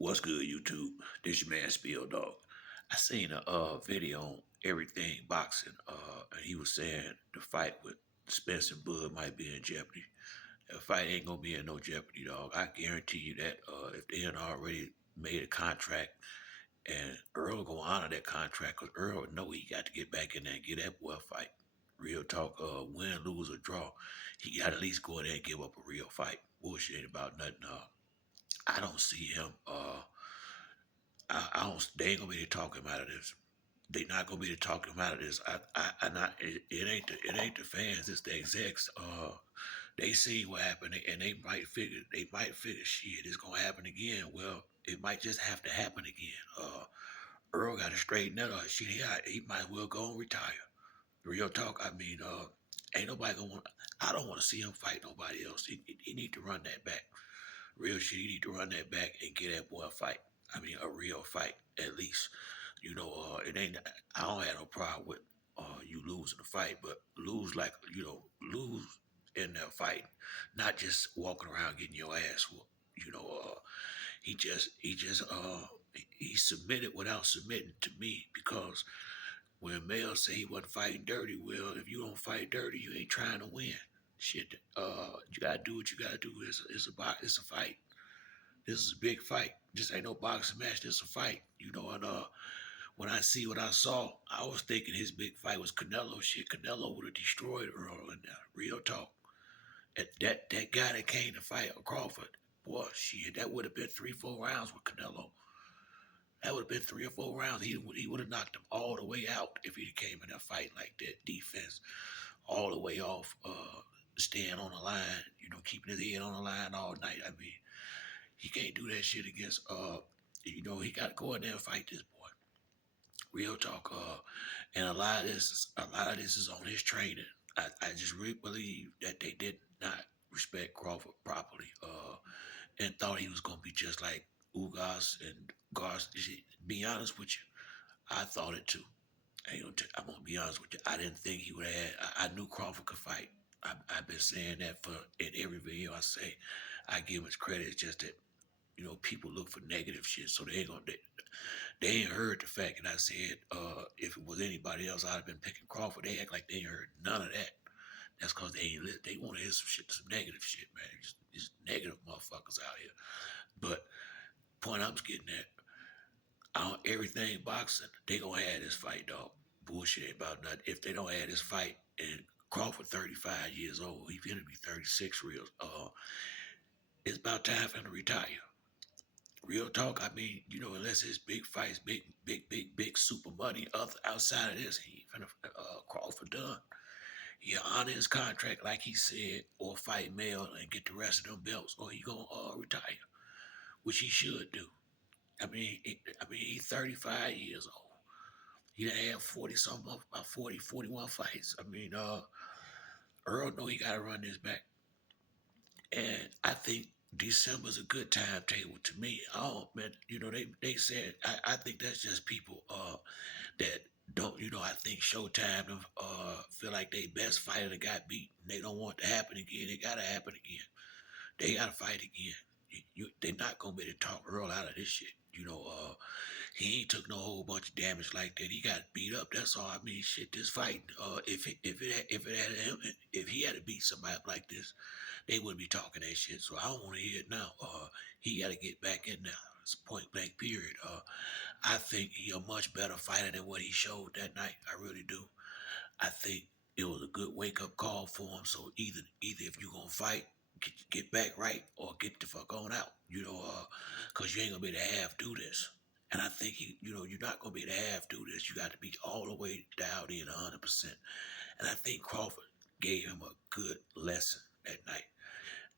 What's good, YouTube? This your man Spill Dog. I seen a video on everything boxing. And he was saying the fight with Spence and Bud might be in jeopardy. The fight ain't gonna be in no jeopardy, dog. I guarantee you that. If they had already made a contract, and Earl gonna honor that contract, cause Earl know he got to get back in there and get that boy a fight. Real talk. Win, lose, or draw, he got to at least go in there and give up a real fight. Bullshit ain't about nothing. I don't see him. I don't. They ain't gonna be talking about this. They not gonna be talking about this. I not. It ain't the fans. It's the execs. They see what happened, and they might figure. They might figure shit. It's gonna happen again. Well, it might just have to happen again. Earl got to straighten that up. Shit, he might well go and retire. Real talk. I mean, ain't nobody gonna want. I don't want to see him fight nobody else. He need to run that back. Real shit. He need to run that back and get that boy a fight. I mean, a real fight at least. It ain't. I don't have no problem with you losing the fight, but lose like lose in that fight, not just walking around getting your ass whooped. He submitted without submitting to me because when Mel said he wasn't fighting dirty, well, if you don't fight dirty, you ain't trying to win. Shit, you gotta do what you gotta do. It's a fight. This is a big fight. This ain't no boxing match. This is a fight. And when I see what I saw, I was thinking his big fight was Canelo. Shit, Canelo would have destroyed Earl in there. Real talk. That guy that came to fight Crawford, boy, shit, that would have been 3-4 rounds with Canelo. That would have been 3 or 4 rounds. He would have knocked him all the way out if he came in a fight like that. Defense all the way off, staying on the line, keeping his head on the line all night. I mean, he can't do that shit against he got to go in there and fight this boy. Real talk. And a lot of this is on his training. I just really believe that they did not respect Crawford properly. And thought he was gonna be just like Ugas and Garcia. Be honest with you, I thought it too. I'm gonna be honest with you. I didn't think he would have. I knew Crawford could fight. I've been saying that for in every video I say. I give him his credit. It's just that people look for negative shit, so they ain't heard the fact that I said if it was anybody else, I'd have been picking Crawford. They act like they ain't heard none of that. That's because they want to hear some negative shit, man. Just negative motherfuckers out here. But point I'm getting at, everything boxing, they gonna have this fight, dog. Bullshit ain't about nothing. If they don't have this fight, and Crawford 35 years old, he's gonna be 36 real. It's about time for him to retire. Real talk. I mean, unless it's big fights, big super money. Outside of this, he ain't finna Crawford done. He'll honor his contract like he said, or fight Mel and get the rest of them belts, or he gonna retire, which he should do. He's 35 years old. He done had 40 something, about 40, 41 fights. Earl know he gotta run this back. And I think December's a good timetable to me. Oh man, they said I think that's just people that don't I think Showtime feel like they best fighter that got beat and they don't want it to happen again. It gotta happen again. They gotta fight again. They're not gonna be able to talk Earl out of this shit. He ain't took no whole bunch of damage like that. He got beat up. That's all. I mean, shit. This fight, if he had to beat somebody up like this, they wouldn't be talking that shit. So I don't want to hear it now. He got to get back in there. It's point blank period. I think he a much better fighter than what he showed that night. I really do. I think it was a good wake up call for him. So either if you gonna fight, get back right or get the fuck on out. Cause you ain't gonna be able to half do this. And I think you're not gonna be able to half do this. You got to be all the way dialed in 100%. And I think Crawford gave him a good lesson that night.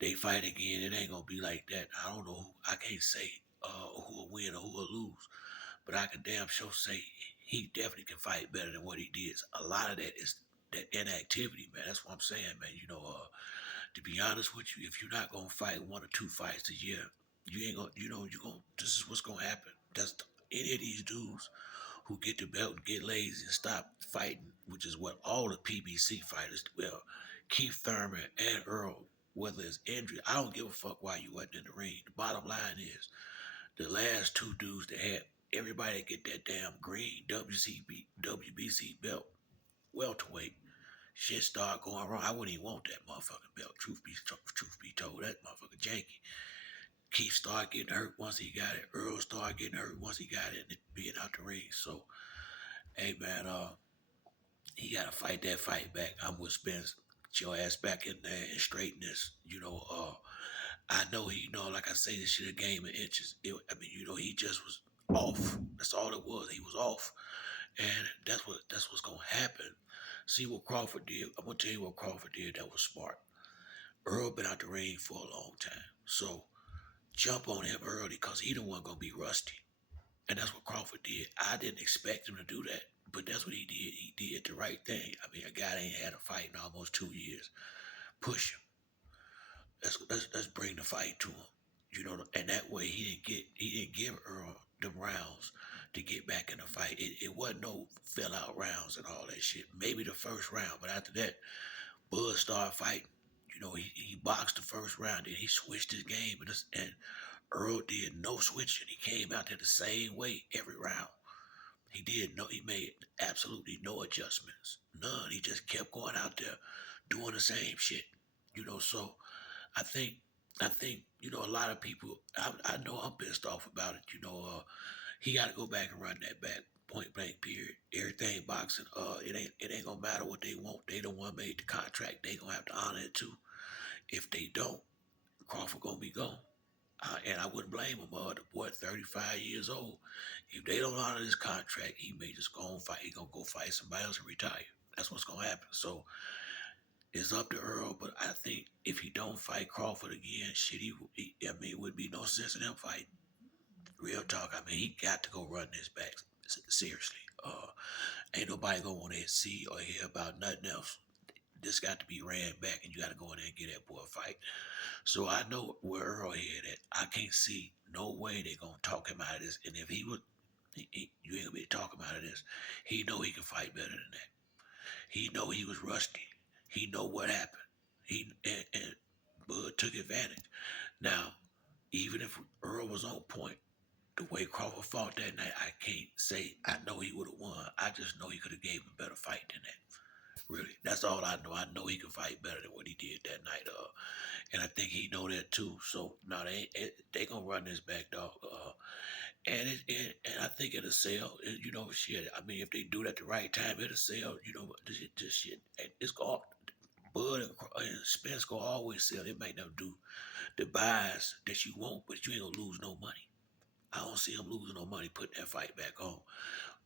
They fight again, it ain't gonna be like that. I don't know. I can't say who will win or who will lose, but I can damn sure say he definitely can fight better than what he did. A lot of that is that inactivity, man. That's what I'm saying, man. To be honest with you, if you're not gonna fight 1 or 2 fights a year, you ain't gonna, you're gonna. This is what's gonna happen. Any of these dudes who get the belt and get lazy and stop fighting, which is what all the PBC fighters, well, Keith Thurman and Earl, whether it's injury, I don't give a fuck why you wasn't in the ring. The bottom line is The last two dudes that had everybody get that damn green WBC belt welterweight. Shit started going wrong. I wouldn't even want that motherfucking belt. Truth be told, that motherfucker janky. Keith started getting hurt once he got it. Earl started getting hurt once he got it and being out the ring. So, hey man, he gotta fight that fight back. I'm with Spence. Get your ass back in there and straighten this. I know he, like I say, this shit a game of inches. He just was off. That's all it was. He was off, and that's what's gonna happen. See what Crawford did. I'm gonna tell you what Crawford did. That was smart. Earl been out the ring for a long time, so jump on him early because he the one gonna be rusty, and that's what Crawford did. I didn't expect him to do that, but that's what he did. He did the right thing. I mean, a guy that ain't had a fight in almost 2 years. Push him. Let's bring the fight to him. And that way he didn't give Earl them rounds to get back in the fight. It wasn't no fill out rounds and all that shit. Maybe the first round, but after that, Bud started fighting. He boxed the first round, then he switched his game, and Earl did no switching. He came out there the same way every round. He made absolutely no adjustments. None. He just kept going out there doing the same shit. So I think I think a lot of people. I know I'm pissed off about it. He got to go back and run that back. Point blank. Period. Everything boxing. It ain't gonna matter what they want. They the one made the contract. They gonna have to honor it too. If they don't, Crawford gonna be gone. And I wouldn't blame him. The boy, 35 years old. If they don't honor this contract, he may just go and fight. He gonna go fight somebody else and retire. That's what's gonna happen. So it's up to Earl, but I think if he don't fight Crawford again, shit, it would be no sense in him fighting. Real talk. I mean, he got to go run this back. Seriously. Ain't nobody gonna want to see or hear about nothing else. This got to be ran back, and you got to go in there and get that boy a fight. So I know where Earl head at. I can't see no way they gonna talk him out of this. And if he would, you ain't gonna be talking about this. He know he can fight better than that. He know he was rusty. He know what happened. And Bud took advantage. Now, even if Earl was on point, the way Crawford fought that night, I can't say I know he would have won. I just know he could have gave him a better fight than that. Really, that's all I know. I know he can fight better than what he did that night. And I think he know that too. So no, they gonna run this back, dog. And I think it'll sell. Shit. I mean, if they do it at the right time, it'll sell. This shit. It's called Bud and Spence gonna always sell. They might not do the buys that you want, but you ain't gonna lose no money. I don't see them losing no money putting that fight back on.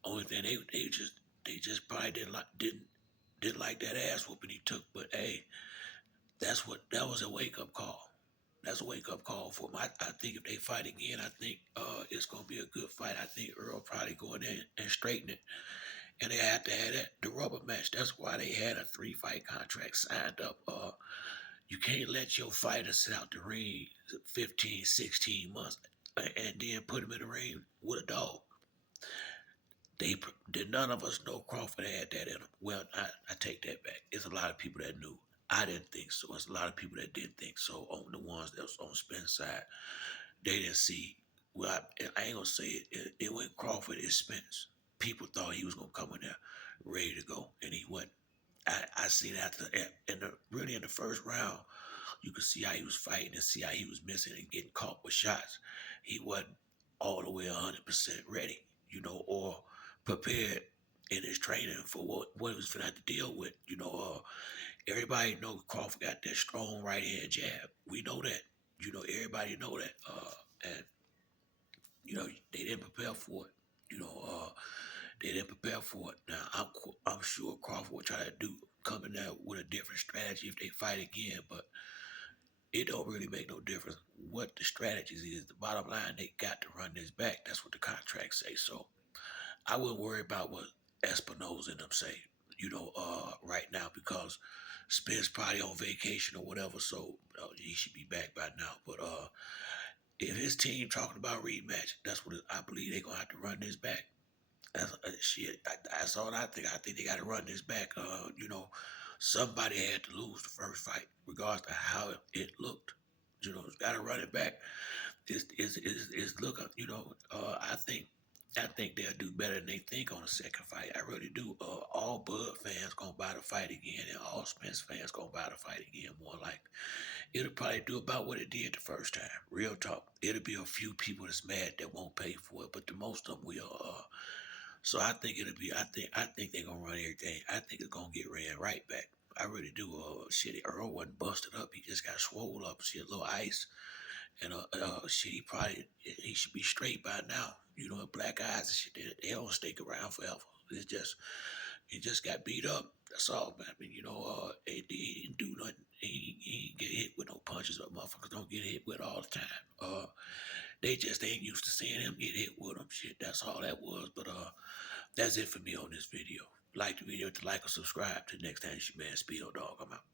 Only thing they just probably didn't like that ass whooping he took. But hey, that was a wake up call. That's a wake up call for him. I think if they fight again, I think it's gonna be a good fight. I think Earl probably go in there and straighten it. And they had to have the rubber match. That's why they had a 3-fight contract signed up. You can't let your fighter sit out the ring 15, 16 months and then put him in the ring with a dog. They did none of us know Crawford had that in him. Well, I take that back. There's a lot of people that knew. I didn't think so. There's a lot of people that didn't think so. On the ones that was on Spence side, they didn't see. Well, I ain't gonna say it. It went Crawford and Spence. People thought he was gonna come in there ready to go, and he wasn't. I seen after really in the first round, you could see how he was fighting and see how he was missing and getting caught with shots. He wasn't all the way 100% ready, or prepared in his training for what he was going to have to deal with. Everybody know Crawford got that strong right hand jab. We know that. Everybody know that. And they didn't prepare for it. They didn't prepare for it. Now I'm sure Crawford will try to come in there with a different strategy if they fight again, but it don't really make no difference what the strategies is. The bottom line, they got to run this back. That's what the contracts say. So I wouldn't worry about what Espinosa and them say, right now because Spence probably on vacation or whatever, so he should be back by now. But if his team talking about rematch, that's what I believe they're gonna have to run this back. Shit. That's all I think. I think they got to run this back. Somebody had to lose the first fight, regardless of how it looked. Got to run it back. It's look up. I think they'll do better than they think on the second fight. I really do. All Bud fans gonna buy the fight again, and all Spence fans gonna buy the fight again. More like it'll probably do about what it did the first time. Real talk. It'll be a few people that's mad that won't pay for it, but the most of them will. So I think it'll be. I think they're gonna run everything. I think it's gonna get ran right back. I really do. Shit, Earl wasn't busted up. He just got swole up. Shit, a little ice. And shit, he should be straight by now. Black eyes and shit, they don't stick around forever. He just got beat up. That's all, man. I mean, he didn't do nothing. He didn't get hit with no punches. But motherfuckers don't get hit with all the time. They just ain't used to seeing him get hit with them. Shit, that's all that was. But that's it for me on this video. Like the video, to like or subscribe. Till next time, it's your man Speedo Dog. I'm out.